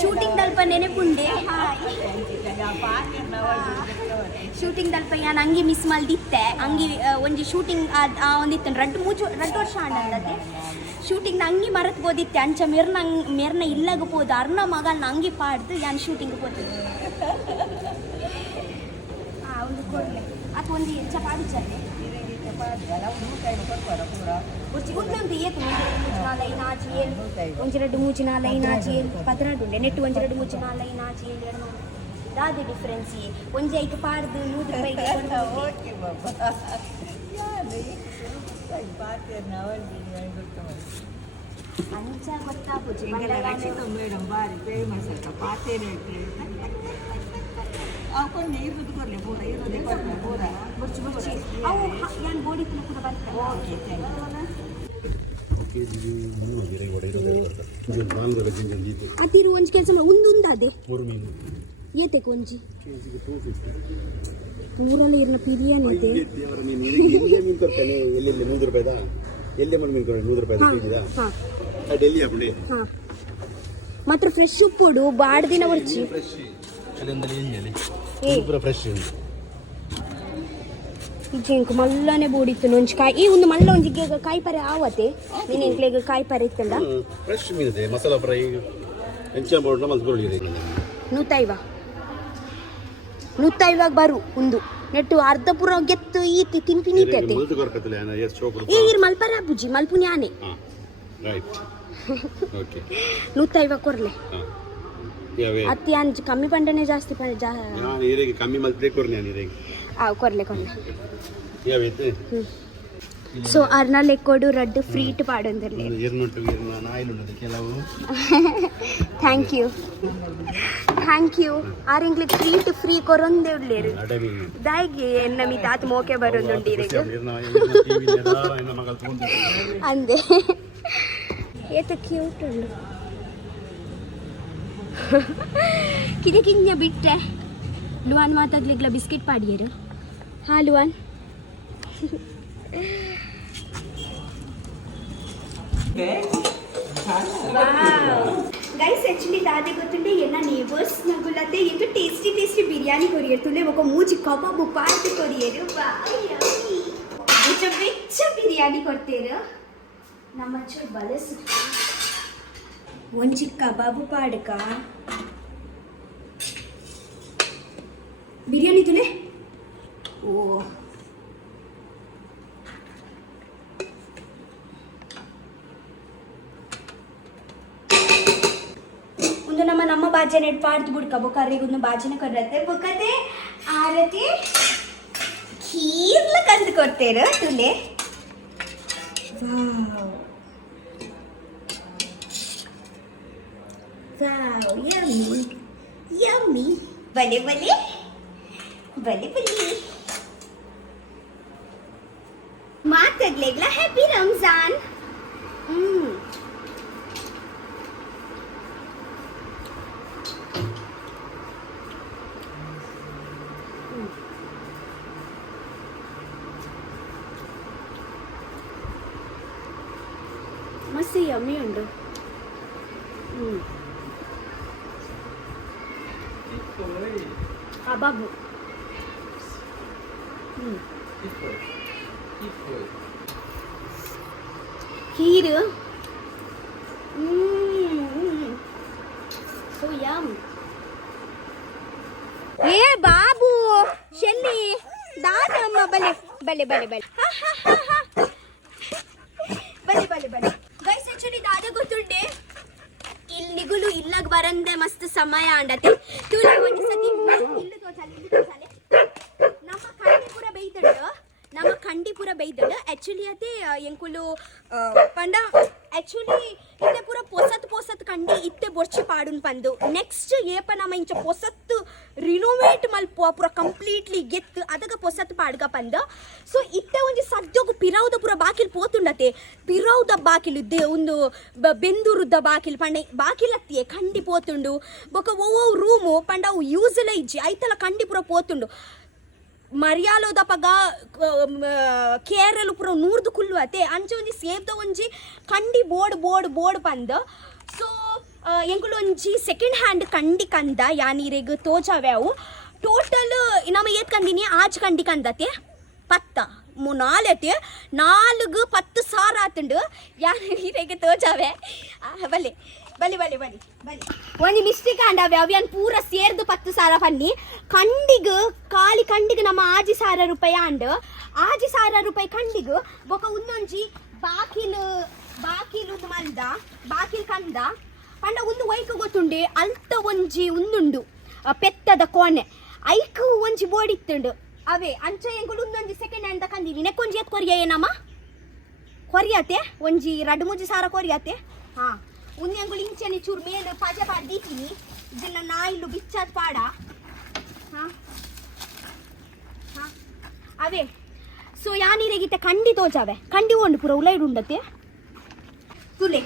Shooting ದಲ್ಪ ನೆನೆಪುಂಡೆ shooting ದಲ್ಪ ನಾನು ಅಂಗಿ miss ಮಲ್ದಿತ್ತೆ ಅಂಗಿ ಒಂಜಿ ಶೂಟಿಂಗ್ ಒಂದಿತ್ತೆ ರಡ್ಡು ವರ್ಷ ಆಂಡತ್ತೆ ಶೂಟಿಂಗ್ ಅಂಗಿ ಮರತ್ ಬೋದಿತ್ತೆ ಅಂಚ ಮೆರ್ನ ಇಲ್ಲಾಗ ಪೋದು ಅರ್ನ ಮಗನ ಅಂಗಿ ಪಾಡ್ದು ಯಾನ್ ಶೂಟಿಂಗ್ ಪೋದು ಒಂದು ಕೊಡ್ಲೆ ಅದು ಒಂದು ಚಪಾತಿ ಚಲ್ಲೆ ఉందండి ఏకు నాలైనా చేల్ ಒಂಜಿ రెండు ಮೂಜಿ ನಾಲೈనా చేల్ ಪದ್ರಾಡು ಉಂಡೆ ನೆಟ್ಟು ಒಂಜಿ రెండు ಮೂಜಿ ನಾಲೈನಾ చేಲ್ ಎರ್ಮ ದಾದಿ ಡಿಫರೆನ್ಸ್ ಒಂಜಿ ಐಕ್ ಪಾಡ್ದು 100 ರೂಪಾಯಿ ಓಕೆ ಬಾಬಾ ಯಾನೆ ಪಾತೆ ನಾವಲ್ಲಿ ಅಂಚ ಗೊತ್ತಾಪುಜಿ ಮಂಗಲ ರಕ್ಷಿತ ಮೇಡಂ ಬಾರಿ ಫೇಮಸ್ ಅಂತ ಪಾತೆ ರೇಟ್ కొన్ని ఇరుదుకోలే పూర ఇరుదే కొట్ట పూర బుర్చి బుర్చి అవు యాన్ బోడి తున పూర ಬರ್ತಾ ಓಕೆ ಥ್ಯಾಂಕ್ ಯು ಓಕೆ ಇದು ಮೂರು ಬೇರೆ ಇರೋದೇ ಬರ್ತಾರೆ ಇದು ನಾಲ್ಕು ಗಜಿಂಜನ್ ದೀಪ ಅತಿರು ಒಂಜಿ ಕೆಲಸ ಉಂದುಂದಾದೆ ಮೂರು ಮೀನು ಏತೆ ಕೊಂಜಿ ಕೆಜಿಗೆ 250 ಪೂರಲ ಇರ್ನ ಬಿರಿಯಾನಿ ಇದೆ ದೇವರ ಮೀನು ಎಲ್ಲಿ ಮೀನು ಕೊಡ್ತಾನೆ ಎಲ್ಲಿ 100 ರೂಪಾಯಿದಾ ಎಲ್ಲಿ ಮೀನು ಕೊಡ್ತಾನೆ 100 ರೂಪಾಯಿದ ಕೆಜಿದಾ ಹಾ ಡೆಲ್ಲಿ ಅಪ್ಪಡಿ ಹಾ ಮಾತ್ರ ಫ್ರೆಶ್ ಉಪ್ಪುಡು ಬಾಡ್ ದಿನ ಬರ್ಚಿ ಫ್ರೆಶ್ ಪೂರ ಫ್ರೆಶ್ ಉಂಟು ಇಂಕು ಮಲ್ಲನೆ ಬೋಡಿತ್ತು ಒಂಜಿ ಕಾಯಿ ಈ ಒಂದು ಮಲ್ಲ ಒಂಜಿ ಕಾಯಿ ಪರೆ ಆವತ್ತೆ ನೀನು ಎಂಕ್ಲೆಗ್ ಕಾಯಿ ಪರೆ ಇತ್ತಂಡ ಫ್ರೆಶ್ ಮೀನು ಇದೆ ಮಸಾಲಾ ಫ್ರೈ ಎಂಚ ಬೋರ್ಡ್ ಮಲ್ತ್ ಬರಲಿದೆ 150 ಬರು ಒಂದು ನೆಟ್ಟು ಅರ್ಧ ಪುರ ಗೆತ್ತು ಈತಿ ತಿನ್ಪಿನಿತೆ ಈರ್ ಮಲ್ಪರ ಬುಜಿ ಮಲ್ಪುನ್ಯಾನೆ ರೈಟ್ ಓಕೆ 150 ಕೊರ್ಲೆ ಅತ್ತಿ ಅಂಚ ಕಮ್ಮಿ ಪಂಡನೆ ಜಾಸ್ತಿ ಕಮ್ಮಿ ಮಲ್ಪೆ ಕೊರ್ಲೆ ಸೊ ಅರ್ನ ಲೆಕ್ಕೋಡು ರಡ್ಡು ಫ್ರೀಟ್ ಪಾಡೊಂದರ್ಲೆ ಥ್ಯಾಂಕ್ ಯು ಆರೆಂಗ್ಲಿಗೆ ಫ್ರೀಟ್ ಫ್ರೀ ಕೊರೊಂದೆ ಉಳ್ಳೇರು ದಾಯಿಗೆ ಎನ್ನ ಮಿ ತಾತ ಮೋಕೆ ಬರೋದುಂಡಿರೆಗು ಅಂದೆ ಏತ ಕ್ಯೂಟ್ ಉಂಡು ಕಿದಕಿಂಜ ಬಿಟ್ಟೆ ಲುವಾನ್ ಮಾತಾಗ್ಲಿಗ್ಲ ಬಿಸ್ಕಿಟ್ ಪಾಡಿಯರು ಹಾ ಲುವಾನ್ ಗೈಸ್ ಆಕ್ಚುಲಿ ದಾದೆ ಗೊತ್ತುಂಡೆ ಎನ್ನ ನೇಬರ್ಸ್ ನಗುಲತೆ ಎಂತು ಟೇಸ್ಟಿ ಬಿರಿಯಾನಿ ಕೊರಿಯರ್ ತುಲೆ ಒಕ್ಕ ಮೂಜಿ ಕಬಾಬು ಪಾರ್ಟಿ ಕೊರಿಯರು ಬೆಚ್ಚ ಬಿರಿಯಾನಿ ಕೊಡ್ತೇರು ನಮ್ಮ ಚೂರು ಬಲಸು ಒಂಜಿ ಕಬಾಬು ಪಾಡಕ ಬಿರಿಯಾನಿ ತುಲೆ ಓ ಒಂದು ನಮ್ಮ ಬಾಜೆ ನೆಟ್ ಪಾಡ್ದು ಬಿಡ್ಕ ಬೊಕರಿಗೊಂದು ಬಾಜಿನ ಕೊಡ್ರತ್ತೆ ಬೊಕತೆ ಆರತಿ ಖೀರ್ಲ ಕಂದು ಕೊಡ್ತೇರು ತುಲೆ Wow, yummy. Bale. ಮಾತಾಗ್ಲೇಗ್ಲ ಹ್ಯಾಪಿ ರಂಜಾನ್ ಮಸ್ತ್ ಯಮ್ಮಿ ಉಂಡು Babu. Kheer. So yum. Hey Babu, Shelly, Dada amma bale. Bale. Guys, actually Dada ಗೊತ್ತುಂಡೆ ಇಲ್ಲಿಗುಲು ಇಲ್ಲಾಗ ಬರಂದೆ ಮಸ್ತ್ ಸಮಯ ಅಂಡತೆ ತುಲೆ ಒಂದು ಸತಿ ಇಲ್ಲಿ ತೋಚಾಲೆ ನಮ್ಮ ಖಂಡಿಪುರ ಬೈದಳು ಆಕ್ಚುಲಿ ಅದೇ ಎಂಕುಲು ಪಂಡ ಆಕ್ಚುಲಿ ಇತ್ತೆ ಪೂರ ಪೊಸತ್ ಕಂಡಿ ಇತ್ತೆ ಬೊರ್ಚಿ ಪಾಡುನ್ ಪಂದು ನೆಕ್ಸ್ಟ್ ಏಪ ನಮ್ಮ ಇಂಚ ಪೊಸತ್ ರಿನೋವೇಟ್ ಮಲ್ಪ ಪೂರ ಕಂಪ್ಲೀಟ್ಲಿ ಗೆತ್ತು ಅದಗ ಪೊಸತ್ ಪಾಡ್ಗ ಪಂದ ಸೊ ಇತ್ತೆ ಒಂಜಿ ಸದ್ಯೋಗು ಪಿರೌದ ಪೂರ ಬಾಕಿಲ್ ಪೋತುಂಡತೆ ಪಿರೌದ ಬಾಕಿಲ್ ಒಂದು ಬೆಂದೂರುದ ಬಾಕಿಲ್ ಪಂಡ ಬಾಕಿಲತ್ತಿಯೇ ಕಂಡಿ ಪೋತುಂಡು ಬೊಕ ಓ ರೂಮು ಪಂಡ ಅವು ಯೂಸ್ಲ ಇಜ್ಜಿ ಐತಲ ಕಂಡಿ ಪೂರ ಪೋತುಂಡು ಮರ್ಯಾಲೋದ ಪಗ ಕೇರಳ ಪುರ ನೂರ್ದು ಕುಲ್ವತೆ ಅಂಚೆ ಒಂಜಿ ಸೇಬ್ದ ಒಂಜಿ ಕಂಡಿ ಬೋರ್ಡ್ ಪಂದ್ ಸೊ ಎಂಕುಲು ಒಂಜಿ ಸೆಕೆಂಡ್ ಹ್ಯಾಂಡ್ ಕಂಡಿ ಕಂದ ಯಾನೀರೆಗ್ ತೋಜಾವ್ಯಾವು ಟೋಟಲ್ ನಮ್ಮ ಏತ್ ಕಂದಿನಿ ಆಜ್ ಕಂಡಿ ಕಂದತೆ ಪತ್ತ ನಾಲೆತೆ 4-10,000 ಆತುಂಡು ಯಾನೀರೆಗ್ ತೋಜಾವೆ ಬಲೆ ಬಲಿ ಬಲಿ ಬಲಿ ಬಲಿ ಒಂಜಿ ಮಿಸ್ಟೇಕ್ ಆಂಡಾವೆ ಅವ್ಯಾನ್ ಪೂರ ಸೇರ್ದು 10,000 ಪನ್ನಿ ಕಂಡಿಗ್ ಖಾಲಿ ಕಂಡಿಗ್ ನಮ್ಮ 6,000 ರೂಪಾಯಿ ಆಂಡ್ 6,000 ರೂಪಾಯಿ ಕಂಡಿಗ್ ಬೊಕ ಉಂದೊಂಜಿ ಬಾಕಿಲು ಮಲ್ದ ಬಾಕಿಲ್ ಕಂದ ಪಂಡ ಒಂದು ವೈಕ್ ಗೊತ್ತುಂಡೆ ಅಲ್ತ ಒಂಜಿ ಉಂದುಂಡು ಪೆತ್ತದ ಕೋಣೆ ಐಕ್ ಒಂಜಿ ಬೋಡಿತ್ತುಂಡು ಅವೇ ಅಂಚ ಎಂಗುಲು ಉಂದೊಂಜಿ ಸೆಕೆಂಡ್ ಹ್ಯಾಂಡ್ ಕಂದಿನಿ ನೆಕ್ಕೊಂಜಿ ಎತ್ ಕೊರಿಯ ಏನಮ್ಮ ಕೊರಿಯತೆ ಒಂಜಿ 2-3,000 ಕೊರಿಯತೆ ಹಾ ಉನ್ನಿ ಅಂಗುಲು ಇಂಚೆನೆ ಚೂರು ಮೇಲೆ ಪಜೆ ಪಾಡ್ದೀತೀನಿ ಇದನ್ನ ನಾಯಿಲು ಬಿಚ್ಚಾದ ಪಾಡ ಹಾಂ ಹಾಂ ಅವೇ ಸೊ ಯಾನೀರೆಗಿತ್ತೆ ಕಂಡಿ ತೋಜಾವೆ ಕಂಡಿ ಉಂಡು ಪೂರ ಉಲೈಡು ಉಂಡತೆ ತುಲೆ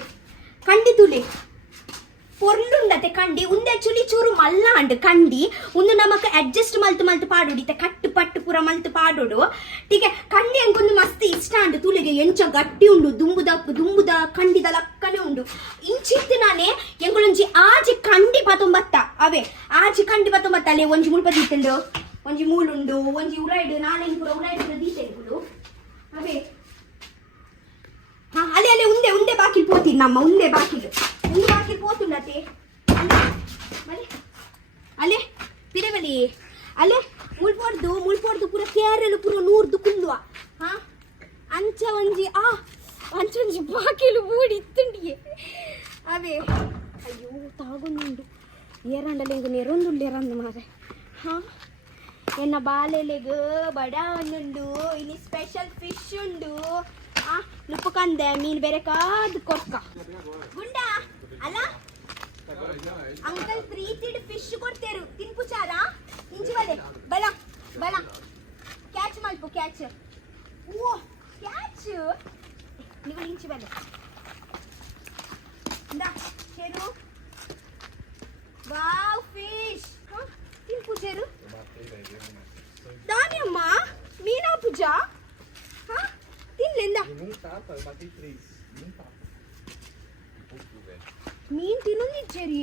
ಕಂಡಿ ತುಲೆ ಪೊರ್ಲುಂಡತೆ ಕಂಡಿ ಉಂದೆ ಚುಲಿ ಚೂರು ಮಲ್ಲಾಂಡ್ ಕಂಡಿ ಉಂದು ನಮಕ್ ಅಡ್ಜಸ್ಟ್ ಮಲ್ತು ಪಾಡೋಡಿತೆ ಕಟ್ಟು ಪಟ್ಟು ಪೂರ ಮಲ್ತು ಪಾಡೋಡು ಟೀಕೆ ಕಂಡಿ ಅಂಗೊಂದು ಮಸ್ತ್ ಇಷ್ಟ ಅಂಡು ತುಳಿಗೆ ಎಂಚ ಗಟ್ಟಿ ಉಂಡು ದುಂಬುದ ಕಂಡಿದ ಲಕ್ಕನೆ ಉಂಡು ಇಂಚಿತ್ತು ನಾನೇ ಎಂಗಳೊಂಜಿ ಆಜಿ ಕಂಡಿ ಪತೊಂಬತ್ತ ಅವೇ ಆಜಿ ಕಂಡಿ ಪತೊಂಬತ್ತ ಅಲ್ಲೇ ಒಂಜಿ ಮುಳ್ಪದಿ ಇತ್ತಂಡು ಒಂಜಿ ಮೂಳುಂಡು ಒಂಜಿ ಉಲೈಡು ನಾನೇನು ಪೂರ ಉಲೈಡು ದೀತೆಂಗುಲು ಅವೇ ಹಾ ಅಲ್ಲೇ ಉಂದೆ ಬಾಕಿಲ್ ಪೋತೀನಿ ನಮ್ಮ ಉಂದೆ ಬಾಕಿಲು పోతుండతే అలే తిరవలి అలే ముల్పొర్దు పుర కేరళ పుర నూర్దు కుల్లువ అంచొంజి బాకీలు బూడి ఇత్తుండియే అవే అయ్యో తాగుండు ఏరండలేగు నెరొందుల్లేరందు మారే ఎన్న బాలేలేగు బడా ಒಂದುಂಡು ಇಲ್ಲಿ ಸ್ಪೆಷಲ್ ಫಿಶ್ ಉಂಡು ನುಪ್ಪು ಕಂದೆ ಮೀನು ಬೇರೆ ಕಾದು ಕೊರ್ಕ ಗುಂಡ ಅಲ್ಲ ಅಂಕಲ್ ಪ್ರೀತಿಡ್ ಫಿಶ್ ಕೊಡ್ತೇರು ತಿನ್ಪುಚಾರಾ ಇಂಚಿ ಬಲೆ ಬಲ ಕ್ಯಾಚ್ ಮಲ್ಪು ಕ್ಯಾಚ್ ಓ ಕ್ಯಾಚ್ ನೀವು ಇಂಚಿ ಬಲೆ ಇಂದ ಚೇರು ವಾವ್ ಫಿಶ್ ತಿನ್ಪುಚೇರು ದಾನಿಯಮ್ಮ ಮೀನಾ ಪೂಜಾ ತಿನ್ಲೆಂದ ಮೀನ್ ತಿನ್ನೊಂದಿಚ್ಚೇರಿ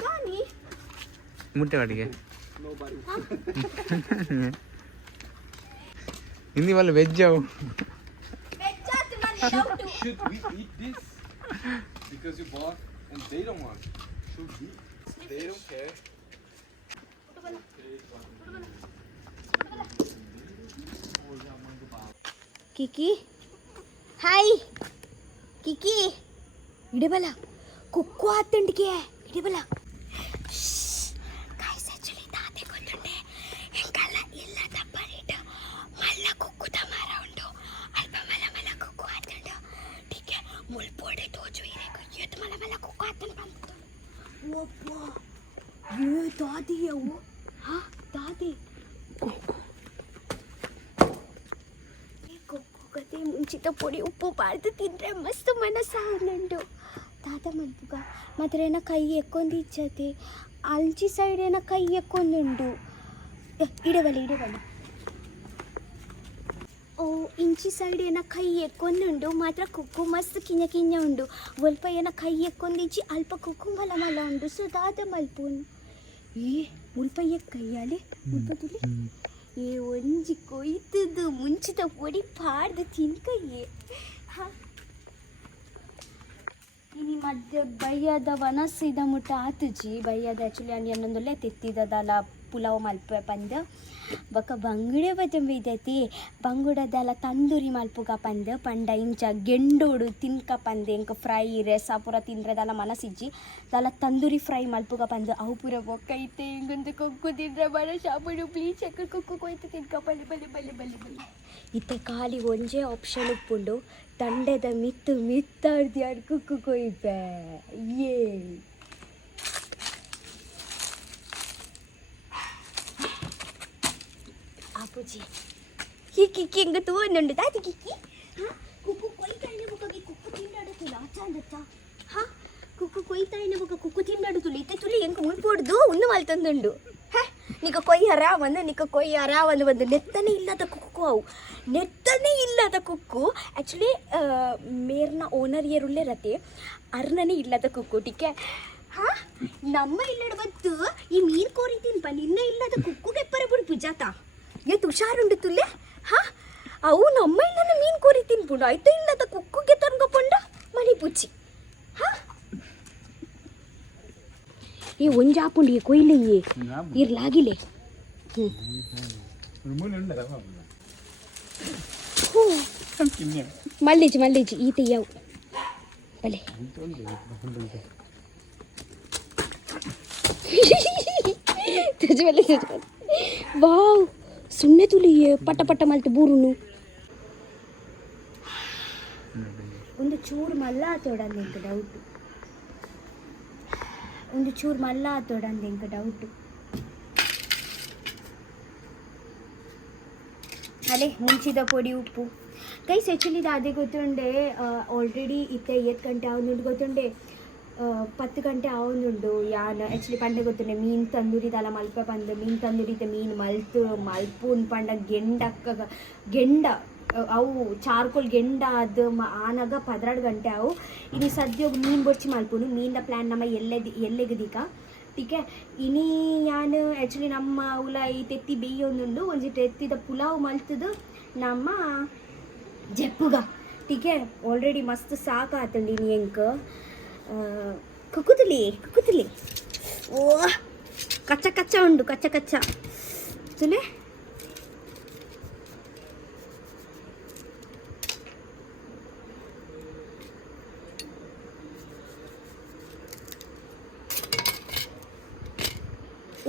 ದಾನಿ ಮುಟ್ಟೆ ವಾಟಿಗೆ ಹಿಂದಿ ವಲ್ಲ ವೆಜ್ ಅವು Should we eat this? Because you bought and they don't want. Should we? They don't care. ಕಿಕಿ ಹಾಯ್ ಕಿಕಿ ಇಡಬಲ ಕುಕ್ಕು ಆತಂಡಿಗೆ ಇಡಬಲ ಗೈಸ್ ಆಕ್ಚುಲಿ ತಾತೆ ಗೊತ್ತುಂಡೆ ಎಂಕಲ್ಲ ಇಲ್ಲ ತಪ್ಪರಿಟ್ಟು ಮಲ್ಲ ಕುಕ್ಕು ತಮಾರ ಉಂಡು ಅಲ್ಪ ಮಲ ಕುಕ್ಕು ಆತಂಡು ಟೀಕೆ ಮುಲ್ಪೋಡೆ ತೋಜು ಇರೆಕು ಎತ್ ಮಲ ಕುಕ್ಕು ಆತಂಡು ಬಂತು ಓಪ್ಪ ಏ ದಾದಿಯವು ಹಾ ದಾದಿ ಕೊಕ್ಕುಗತೆ ಮುಂಚಿತ ಪೊಡಿ ಉಪ್ಪು ಪಾಡ್ದು ತಿಂದರೆ ಮಸ್ತ್ ಮನಸ್ಸಾಗುಂಡು ತಾತ ಮಲ್ಪುಗ ಮಾತ್ರ ಕೈ ಎಕ್ಕೊಂದು ಇಚ್ಚತೆ ಅಲ್ಚಿ ಸೈಡ್ ಕೈ ಎಕ್ಕೊಂದುಂಡು ಇಡಬಲಿ ಓ ಇಂಚಿ ಸೈಡ್ ಕೈ ಎಕ್ಕೊಂದುಂಡು ಮಾತ್ರ ಕುಕ್ಕು ಮಸ್ತ್ ಕಿಂಜ ಉಂಡು ಒಲ್ಪ ಕೈ ಎಕ್ಕೊಂದಿಚ್ಚಿ ಅಲ್ಪ ಕುಕ್ಕು ಮಲ ಉಂಡು ಸೊ ತಾತ ಮಲ್ಪುನು ಮುಲ್ಪ ಕೈಯಾಲೆ ಮುಲ್ಪ ತುಳಿ ಏ ಒಂಜಿ ಕೊಯ್ತದ್ದು ಮುಂಚಿತ ಪೊಡಿ ಪಾಡ್ದು ತಿನ್ಕಯ್ಯೆ ಇನಿ ಮಧ್ಯೆ ಬಯ್ಯದ ವನಸ್ಸಿದ ಮುಟ್ಟ ಆತುಜಿ ಬಯ್ಯದ ಆ್ಯಕ್ಚುಲಿ ಅನ್ನೊಂದುಲ್ಲೆ ತೆತ್ತಿದದಲ್ಲ ಪುಲಾವ್ ಮಲ್ಪೆ ಪಂದ್ ಬೊಕ ಬಂಗುಡೆ ಬೈದೈತಿ ಬಂಗುಡದಲ್ಲ ತಂದೂರಿ ಮಲ್ಪುಗ ಪಂದ್ ಪಂಡ ಇಂಚ ಗೆಂಡೋಡು ತಿನ್ಕ ಪಂದ್ ಎಂಕ ಫ್ರೈ ರೆಸ ಪೂರ ತಿಂದ್ರದಲ್ಲ ಮನಸ್ಸಿಜ್ಜಿ ದಲ್ಲ ತಂದೂರಿ ಫ್ರೈ ಮಲ್ಪುಗ ಪಂದ್ ಅವು ಪೂರ ಬೊಕ್ಕೈತೆ ಹಿಂಗೊಂದು ಕೊಕ್ಕು ತಿಂದ್ರೆ ಬಡ ಶಾಪಡು ಪ್ಲೀಸ್ ಎಕ್ಕ ಕೊಕ್ಕು ಕೊಯ್ತು ತಿನ್ಕ ಬಲ್ಲಿ ಇತ್ತೆ ಖಾಲಿ ಒಂಜೇ ಆಪ್ಷನ್ ಉಪ್ಪುಂಡು ತಂಡದ ಮಿತ್ತಾಡ್ದು ಕುಕ್ಕು ಕೊಯ್ಪೆ ಏ ಆಪುಜಿ ಕಿಕ್ಕಿ ಹಿಂಗೆ ತಗೊಂಡು ತಾತಿ ಕಿಕ್ಕಿ ಕುಕ್ಕು ಕೊಯ್ತಾಯಿನ ಬುಕ್ಕಾಗಿ ಕುಕ್ಕು ತಿಂದಾಡುತ್ತಿಲ್ಲ ಚಂದತ್ತ ಕುಕ್ಕು ಕೊಯ್ತಾಯಿನ ಬುಕ್ಕ ಕುಕ್ಕು ತಿಂದಾಡುತ್ತಿಲ್ಲ ಇತ್ತೆ ತುಳಿ ಹೆಂಗೆ ಮುಳ್ಪೊಡ್ದು ಉಣ್ಣು ಮಲ್ತಂದುಂಡು ನಿಕ್ಕ ಕೊಯ್ಯರ ಒಂದು ನೆತ್ತನೇ ಇಲ್ಲದ ಕುಕ್ಕು ಅವು ನೆತ್ತನೇ ಇಲ್ಲದ ಕುಕ್ಕು ಆ್ಯಕ್ಚುಲಿ ಮೇರ್ನ ಓನರ್ ಏರುಳ್ಳೇ ರತೆ ಅರ್ನನೇ ಇಲ್ಲದ ಕುಕ್ಕು ಟಿಕೆ ಹಾಂ ನಮ್ಮ ಇಲ್ಲಡ ಬತ್ತು ಈ ಮೀನು ಕೋರಿ ತಿನ್ಪ ನಿನ್ನ ಇಲ್ಲದ ಕುಕ್ಕುಗೆ ಎಪ್ಪರ ಬಿಡ್ಪು ಜಾತ ಏತ್ ಹುಷಾರುಂಡು ತುಲ್ಲೆ ಹಾಂ ಅವು ನಮ್ಮ ಇಲ್ಲದ ಮೀನು ಕೋರಿ ತಿನ್ಪುಂಡು ಆಯ್ತು ಇಲ್ಲದ ಕುಕ್ಕುಗೆ ತೊನ್ಕೊಪೊಂಡ ಮಣಿ ಪುಚ್ಚಿ ಹಾಂ ಈ ಒಂಜಾಪುಂಡು ಈ ಕೊಯ್ಲೆ ಇರ್ಲಾಗಿಲೆ ಮಲ್ಲೇಜಿ ಈತ ಯಾವು ಬಲೆ ವಾವ್ ಸುಣ್ಣೆ ತುಲಿ ಪಟ್ಟ ಪಟ್ಟ ಮಲ್ತು ಬೂರುನು ಒಂದು ಚೂರು ಮಲ್ಲ ಆತೋಡಂದು ಎಂಕ ಡೌಟು ಅದೇ ಮುಂಚಿದ ಪೊಡಿ ಉಪ್ಪು ಗೈಸ್ ಆ್ಯಕ್ಚುಲಿ ಇದು ಅದೇ ಗೊತ್ತುಂಡೆ ಆಲ್ರೆಡಿ ಇತ್ತ 8 ಗಂಟೆ ಆವೊಂದುಂಡು ಗೊತ್ತುಂಡೆ 10 ಗಂಟೆ ಆವೊಂದುಂಡು ಯಾನ್ ಆ್ಯಕ್ಚುಲಿ ಪಂಡ ಗೊತ್ತುಂಡೆ ಮೀನು ತಂದೂರಿದಲ್ಲ ಮಲ್ಪ ಪಂದು ಮೀನು ತಂದೂರಿದ ಮೀನು ಮಲ್ಪುನ್ ಪಂಡ ಗೆಂಡ ಅವು ಚಾರ್ಕೋಲ್ ಗೆಂಡ ಅದು ಆನಾಗ 12 ಗಂಟೆ ಅವು ಇನ್ನು ಸದ್ಯ ಮೀನು ಬೊಡ್ಚಿ ಮಲ್ಪುನು ಮೀನಿನ ಪ್ಲ್ಯಾನ್ ನಮ್ಮ ಎಲ್ಲೆಗದಿಕ ಟೀಕೆ ಇನಿ ಯಾನು ಆ್ಯಕ್ಚುಲಿ ನಮ್ಮ ಉಲ ಈ ತೆತ್ತಿ ಬೇಯೊಂದುಂಡು ಒಂಜಿಟ್ಟು ಎತ್ತಿದ ಪುಲಾವ್ ಮಲ್ತದು ನಮ್ಮ ಜಪ್ಪುಗ ಟೀಕೆ ಆಲ್ರೆಡಿ ಮಸ್ತ್ ಸಾಕಾತಂಡು ಇನಿ ಎಂಕ್ ಕುಕ್ಕುತುಲಿ ಓ ಕಚ್ಚ ಉಂಡು ಕಚ್ಚ ತುಲೆ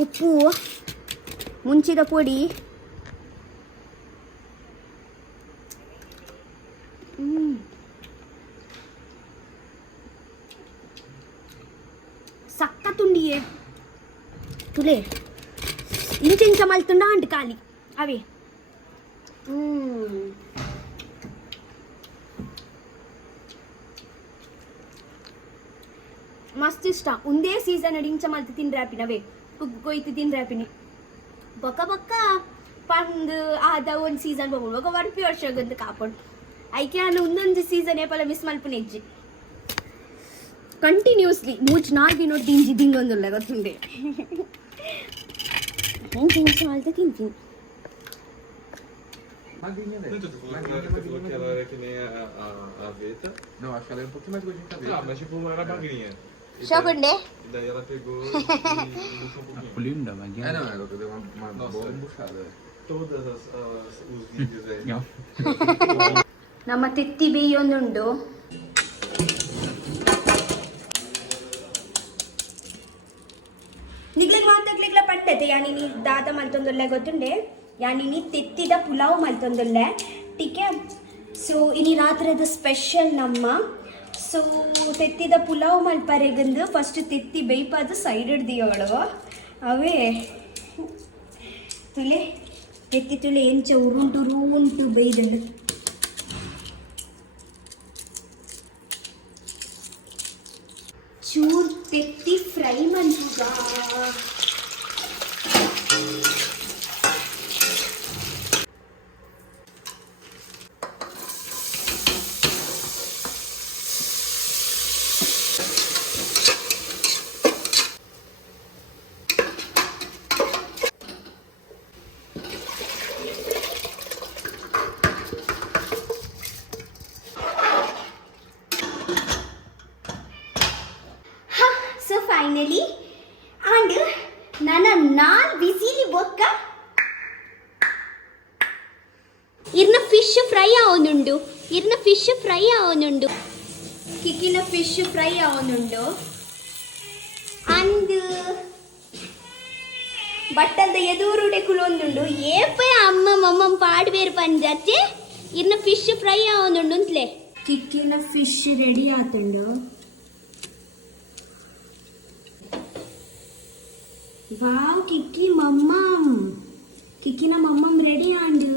ಉಪ್ಪು ಮುಂಚಿದ ಪೊಡಿ ಸಕ್ಕತ್ತುಂಡಿಯೇ ತುಲೆ ಇಂಚ ಮಲ್ತುಂಡ ಅಂಟು ಖಾಲಿ ಅವೇ ಮಸ್ತ್ ಇಷ್ಟ ಒಂದೇ ಸೀಸನ್ ಅಡಿ ಇಂಚ ಮಲ್ತು ತಿನ್ರಾಪಿನವೇ ಕೊಯ್ತು ತಿನ್ರಾಪಿನಿ ಬೊಕ್ಕ ಪಂದು ಆದ ಒಂದು ಸೀಸನ್ ಹೋಗ್ಬೋದು ಬೊಕ್ಕ ವರ್ಪಿ ವರ್ಷಗಂತ ಕಾಪುಂಡು ಐಕೆ ನಾನು ಒಂದೊಂದು ಸೀಸನ್ ಏಪಲ ಮಿಸ್ ಮಲ್ಪುನ ಹೆಜ್ಜೆ ಕಂಟಿನ್ಯೂಸ್ಲಿ 3-4 ದಿನ ದಿಂಗೊಂದಿಲ್ಲ ಗೊತ್ತುಂಡೆ ಇಂಚ ಮಲ್ತು ತಿಂತೀನಿ Não, acho que ela é um pouquinho mais gordinha que a Veta. Ah, mas tipo, ela era magrinha. ಶೋಗುಂಡೆ E daí ela pegou e murchou um pouquinho. ಪುಳಿಯುಂಡ ಬಗ್ಗೆ É, não, ela deu uma boa embuchada. Todas os vídeos aí. ನಮ್ಮ ತೆತ್ತಿ ಬೇಯೊಂದುಂಡು ನಿಗ್ಲಿಗೆ ಮಾತಾಡ್ಲಿಕ್ಕೆ ಪಟ್ಟತೆ ಯಾನಿನಿ ದಾದ ಮಲ್ತೊಂದೊಲ್ಲೆ ಗೊತ್ತುಂಡೆ ಯಾನಿನಿ ತೆತ್ತಿದ ಪುಲಾವ್ ಮಲ್ತೊಂದೊಲ್ಲೆ ಟೀಕೆ so ಇನಿ ರಾತ್ರಿದ special ನಮ್ಮ so ತೆತ್ತಿದ pulao ಮಲ್ಪರೆಗಂದು first ತೆತ್ತಿ ಬೇಯ್ಪದು side ಹಿಡ್ದಿಯವಳು ಅವೇ ತುಲೆ ತೆತ್ತಿ ತುಲೆ ಎಂಚ ಉರುಂಟು ಬೇಯ್ದಂಡು ಚೂರ್ ತೆತ್ತಿ fry ಮಲ್ಪುಗ finally and ನನ್ನ ನಾಲ್ ಬಿಸಿಲಿ ಬೊಕ್ಕ ಇರ್ನ ಫಿಶ್ ಫ್ರೈ ಆವೊಂದುಂಡು ಕಿಕ್ಕಿನ ಫಿಶ್ ಫ್ರೈ ಆವೊಂದುಂಡು ಅಂದ್ ಬಟ್ಟಲ್ದ ಎದುರುಡೆ ಕುಲೊಂದುಂಡು ಏಪ ಅಮ್ಮ ಮಮ್ಮ ಪಾಡ್ಬೇರು ಪಂಜಾಚೆ ಇರ್ನ ಫಿಶ್ ಫ್ರೈ ಆವೊಂದುಂಡು ಅಂತಲೇ ಕಿಕ್ಕಿನ ಫಿಶ್ ರೆಡಿ ಆತುಂಡು ವಾವ್ ಕಿಕ್ಕಿನ ಮಮ್ಮಮ್ ರೆಡಿ ಆಂಡು